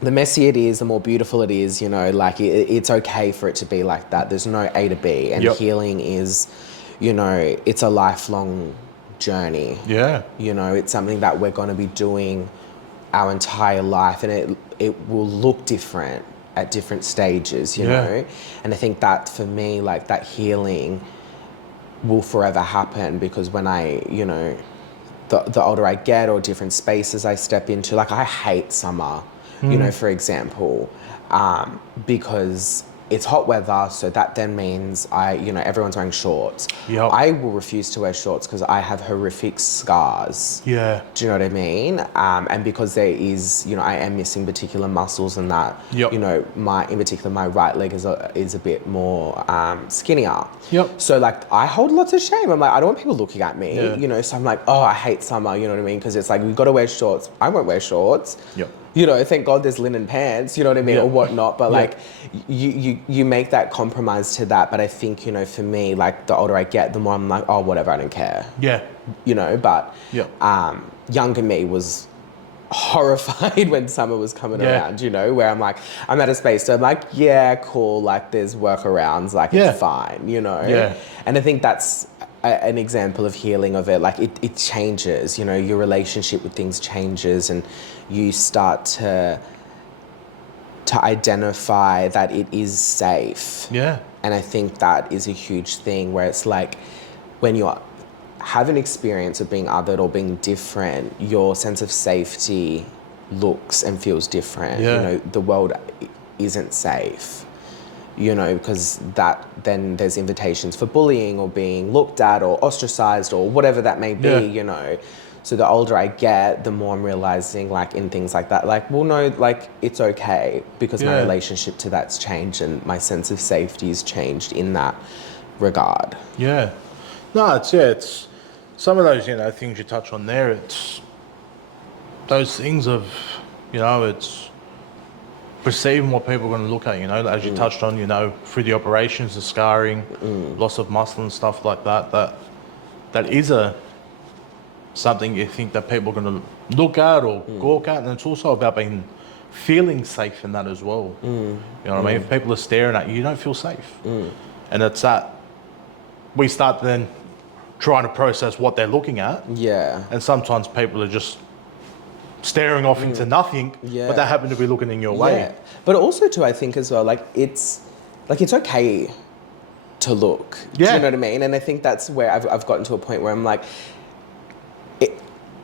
messier it is, the more beautiful it is, you know, like it's okay for it to be like that. There's no A to B. And healing is, you know, it's a lifelong journey. Yeah. You know, it's something that we're going to be doing our entire life, and it will look different at different stages, you know. And I think that for me, like, that healing will forever happen, because when I, you know, the older I get, or different spaces I step into, like, I hate summer, you know, for example, because it's hot weather, so that then means you know, everyone's wearing shorts. I will refuse to wear shorts because I have horrific scars. Yeah. Do you know what I mean? And because there is, you know, I am missing particular muscles and that, you know, in particular, my right leg is a bit more skinnier. So, like, I hold lots of shame. I'm like, I don't want people looking at me, you know, so I'm like, oh, I hate summer, you know what I mean? Because it's like, we've got to wear shorts. I won't wear shorts. You know, thank God there's linen pants, you know what I mean, or whatnot. But like, you make that compromise to that. But I think, you know, for me, like, the older I get, the more I'm like, oh, whatever, I don't care. You know, but younger me was horrified when summer was coming around, you know, where I'm like, I'm at a space, so I'm like, yeah, cool, like, there's workarounds, like, it's fine, you know. And I think that's an example of healing of it. Like, it changes, you know, your relationship with things changes, and you start to identify that it is safe. And I think that is a huge thing, where it's like, when you have an experience of being othered or being different, your sense of safety looks and feels different. You know, the world isn't safe, you know, because then there's invitations for bullying or being looked at or ostracized or whatever that may be, you know. So the older I get, the more I'm realizing, like, in things like that, like, well, no, like, it's okay, because my relationship to that's changed, and my sense of safety has changed in that regard. No, it's some of those, you know, things you touch on there. It's those things of, you know, it's perceiving what people are going to look at, you know, as you touched on, you know, through the operations, the scarring, loss of muscle and stuff like that. That is something you think that people are going to look at or gawk at, and it's also about feeling safe in that as well. You know what I mean? If people are staring at you, you don't feel safe, and it's that we start then trying to process what they're looking at. And sometimes people are just staring off into nothing, but they happen to be looking in your way. But also too, I think as well, like, it's okay to look. Do you know what I mean? And I think that's where I've gotten to a point where I'm like,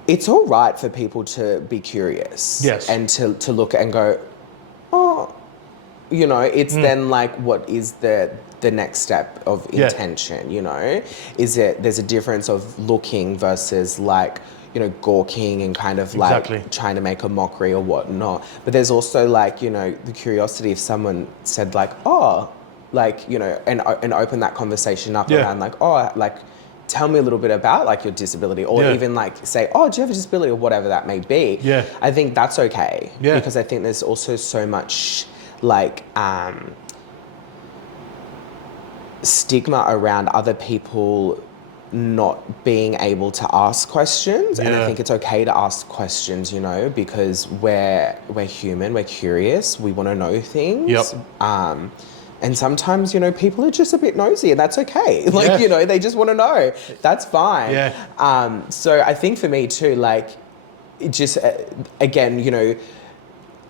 it's all right for people to be curious. And to look and go, oh, you know, it's then like, what is the next step of intention, you know? There's a difference of looking versus, like, you know, gawking and kind of like trying to make a mockery or whatnot. But there's also, like, you know, the curiosity if someone said, like, oh, like, you know, and open that conversation up around, like, oh, like, tell me a little bit about, like, your disability, or even, like, say, oh, do you have a disability, or whatever that may be. I think that's okay. Because I think there's also so much, like, stigma around other people not being able to ask questions. And I think it's okay to ask questions, you know, because we're human, we're curious, we want to know things. And sometimes, you know, people are just a bit nosy, and that's okay. Like, you know, they just want to know. That's fine. So I think for me too, like, just, again, you know,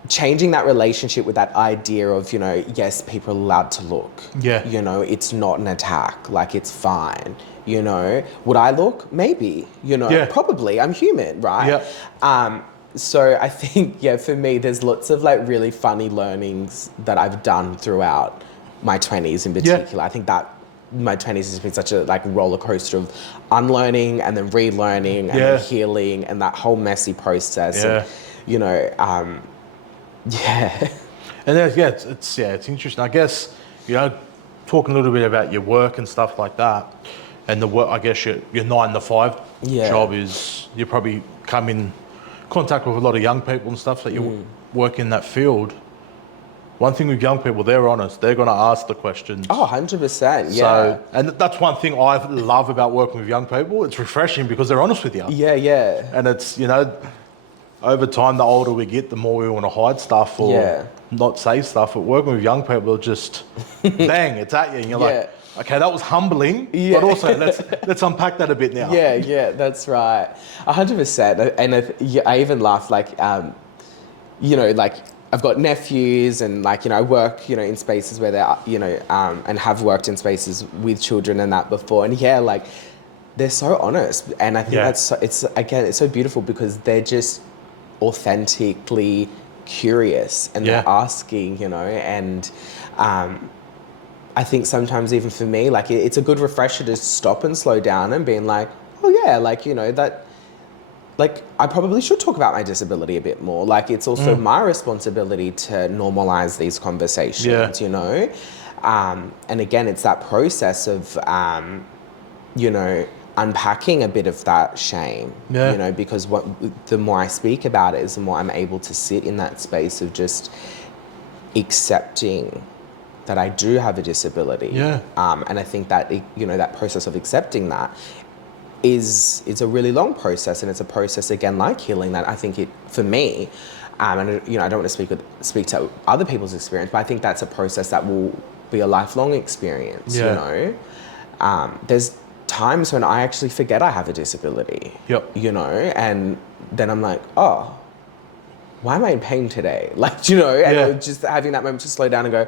changing that relationship with that idea of, you know, yes, people are allowed to look. You know, it's not an attack. Like, it's fine. You know, would I look? Maybe. You know, probably. I'm human, right? So I think, for me, there's lots of, like, really funny learnings that I've done throughout my 20s in particular. I think that my 20s has been such a, like, roller coaster of unlearning and then relearning and then healing, and that whole messy process. And, you know, and then, it's interesting. I guess, you know, talking a little bit about your work and stuff like that, And the work, I guess your 9 to 5 Yeah. job is, you probably come in contact with a lot of young people and stuff that you work in that field. One thing with young people, they're honest. They're going to ask the questions. Oh, 100%, yeah. So, and that's one thing I love about working with young people. It's refreshing because they're honest with you. Yeah, yeah. And it's, over time, the older we get, the more we want to hide stuff or not say stuff. But working with young people, just bang, it's at you. And you're like, okay, that was humbling, but also let's unpack that a bit now. Yeah, that's right. 100%. And I even laugh, like, like, I've got nephews and, like, I work, in spaces where they're, and have worked in spaces with children and that before. And like, they're so honest. And I think it's so beautiful because they're just authentically curious and they're asking, and I think sometimes even for me, like, it's a good refresher to stop and slow down and being like, oh yeah, like, that, like, I probably should talk about my disability a bit more. Like, it's also my responsibility to normalize these conversations, and again, it's that process of, unpacking a bit of that shame, because the more I speak about it is the more I'm able to sit in that space of just accepting that I do have a disability. And I think that, that process of accepting that it's a really long process, and it's a process, again, like healing, that I think for me, and I don't want to speak to other people's experience, but I think that's a process that will be a lifelong experience. There's times when I actually forget I have a disability. And then I'm like, oh, why am I in pain today? Like, and just having that moment to slow down and go,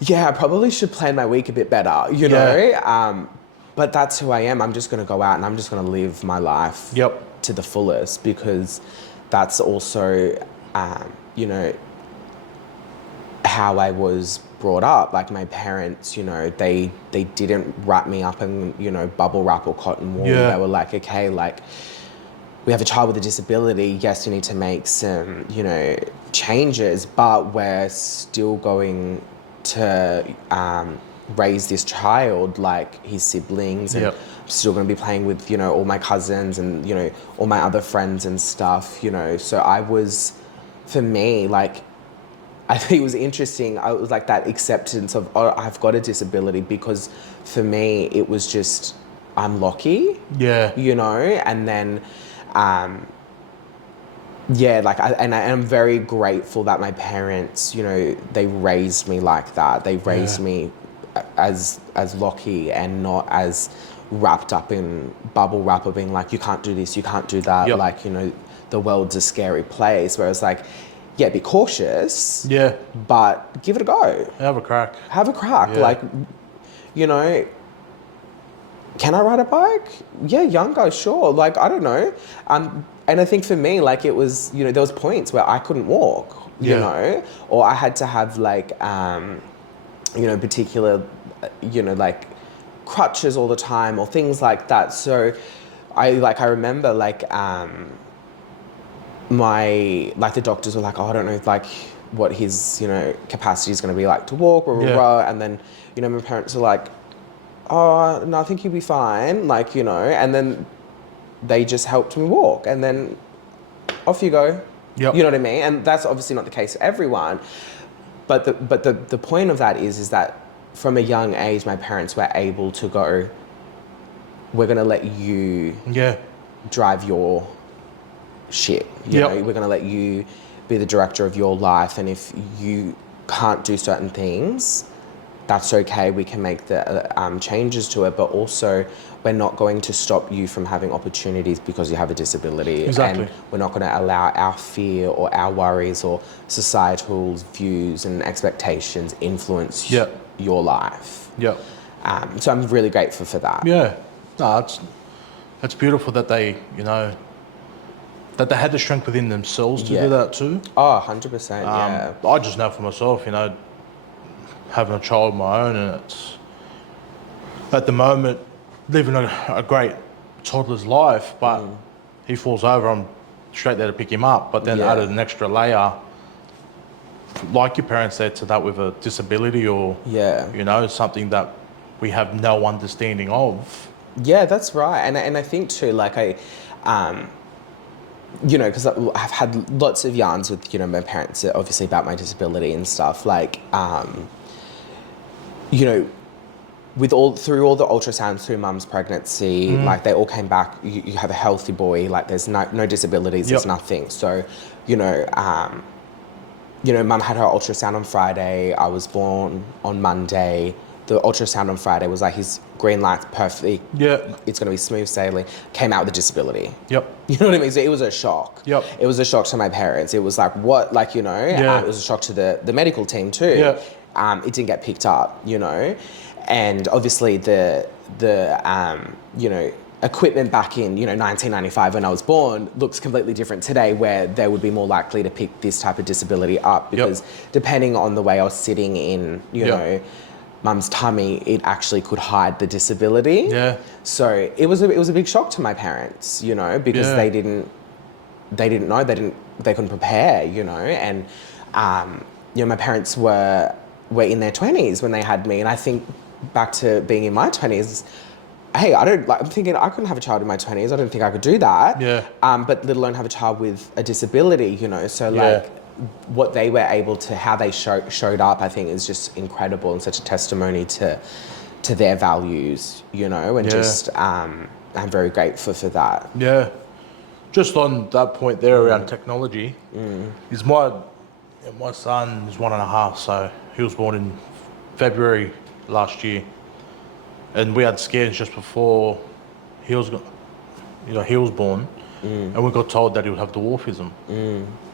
yeah, I probably should plan my week a bit better, know? But that's who I am. I'm just going to go out and I'm just going to live my life to the fullest, because that's also, how I was brought up. Like, my parents, they didn't wrap me up in, bubble wrap or cotton wool. They were like, okay, like, we have a child with a disability. Yes, you need to make some, changes, but we're still going to raise this child like his siblings, and I'm still going to be playing with, all my cousins and, all my other friends and stuff, So I was, for me, like, I think it was interesting. I was like that acceptance of, oh, I've got a disability, because for me, it was just, I'm Locky, and then, I'm very grateful that my parents, they raised me like that. They raised me as Locky, and not as wrapped up in bubble wrap of being like, you can't do this, you can't do that. Like, the world's a scary place. Whereas, like, be cautious. But give it a go. Have a crack. Like, can I ride a bike? Yeah, younger, sure. Like, I don't know. And I think for me, like, it was, there was points where I couldn't walk, or I had to have, like, particular, like, crutches all the time or things like that. So I remember, like, the doctors were like, oh, I don't know, like, what his, capacity is going to be like to walk, and then, my parents were like, oh, no, I think he'll be fine, like, and then they just helped me walk, and then off you go. You know what I mean? And that's obviously not the case for everyone, but the point of that is that from a young age, my parents were able to go, we're going to let you drive your shit. You know, we're going to let you be the director of your life, and if you can't do certain things, that's okay. We can make the changes to it, but also we're not going to stop you from having opportunities because you have a disability. Exactly. And we're not going to allow our fear or our worries or societal views and expectations influence your life. So I'm really grateful for that. No, it's beautiful that they, that they had the strength within themselves to do that too. Oh, 100%, I just know for myself, having a child of my own, and it's, at the moment, living a great toddler's life, but he falls over, I'm straight there to pick him up, but then added an extra layer, like your parents said, to that with a disability or, something that we have no understanding of. Yeah, that's right. And I think too, like you know, because I've had lots of yarns with, you know, my parents, obviously about my disability and stuff. Like, you know, through all the ultrasounds through mum's pregnancy, like they all came back. You have a healthy boy. Like there's no disabilities. There's nothing. So, you know, mum had her ultrasound on Friday. I was born on Monday. The ultrasound on Friday was like, his green light's perfectly. Yeah. It's going to be smooth sailing. Came out with a disability. Yep. You know what I mean? So it was a shock. Yep. It was a shock to my parents. It was like, what? Like, you know, it was a shock to the medical team too. Yeah. It didn't get picked up, you know. And obviously the you know, equipment back in, you know, 1995 when I was born looks completely different today, where they would be more likely to pick this type of disability up because depending on the way I was sitting in, you know, mum's tummy, it actually could hide the disability. Yeah. So it was a big shock to my parents, you know, because they didn't know, they couldn't prepare, you know, and you know, my parents were in their 20s when they had me, and I think back to being in my 20s, hey, I'm thinking I couldn't have a child in my 20s. I don't think I could do that. Yeah. But let alone have a child with a disability, you know. So like what they were able to, how they showed up, I think is just incredible and such a testimony to their values, you know, and just I'm very grateful for that. Yeah. Just on that point there around technology, is my son is 1.5, so he was born in February last year, and we had scans just before he was born, and we got told that he would have dwarfism.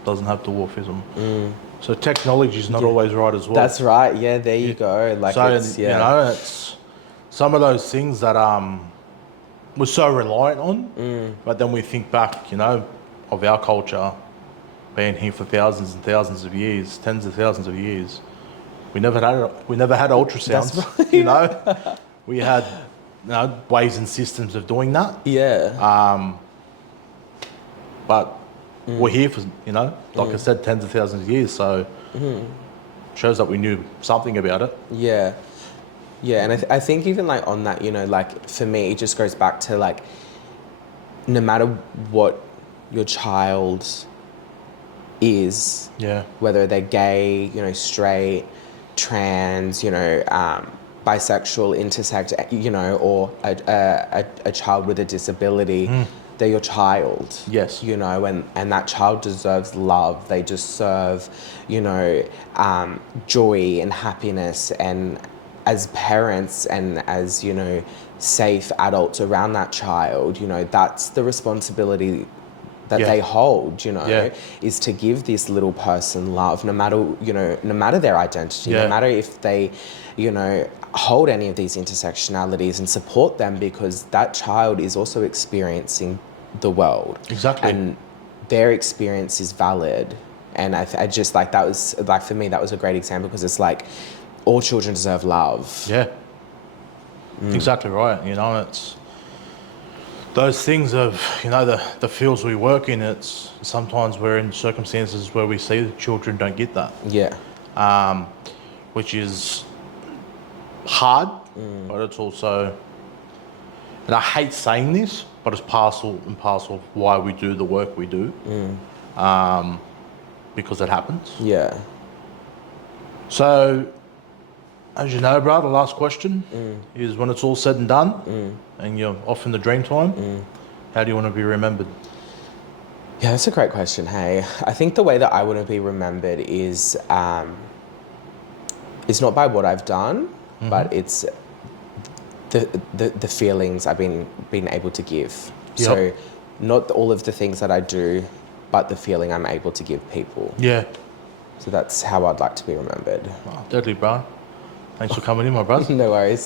Doesn't have dwarfism. So technology is not always right as well. That's right. Yeah, there you go. Like, so it's, you know, it's some of those things that we're so reliant on, but then we think back, you know, of our culture being here for thousands and thousands of years, tens of thousands of years. We never had ultrasounds. That's right. You know, we had, you know, ways and systems of doing that. Yeah. But we're here for, you know, like I said, tens of thousands of years. So shows that we knew something about it. Yeah. Yeah, and I think even like on that, you know, like for me, it just goes back to like, no matter what your child is, whether they're gay, you know, straight, trans, you know, bisexual, intersex, you know, or a child with a disability, they're your child. Yes. You know, and that child deserves love. They deserve, you know, joy and happiness, and as parents and as, you know, safe adults around that child, you know, that's the responsibility that they hold, you know, is to give this little person love, no matter, you know, no matter their identity, no matter if they, you know, hold any of these intersectionalities, and support them, because that child is also experiencing the world. Exactly. And their experience is valid. And I just like, that was like, for me, that was a great example, because it's like, all children deserve love. Yeah. Exactly right. You know, it's those things of, you know, the fields we work in, it's sometimes we're in circumstances where we see that children don't get that. Yeah. Which is hard, but it's also, and I hate saying this, but it's parcel and parcel of why we do the work we do. Because it happens. Yeah. So, as you know, bro, the last question is, when it's all said and done and you're off in the dream time, how do you want to be remembered? Yeah, that's a great question, hey. I think the way that I want to be remembered is it's not by what I've done, but it's the feelings I've been able to give. Yep. So not all of the things that I do, but the feeling I'm able to give people. Yeah. So that's how I'd like to be remembered. Oh, deadly, bro. Thanks for coming in, my brother. No worries.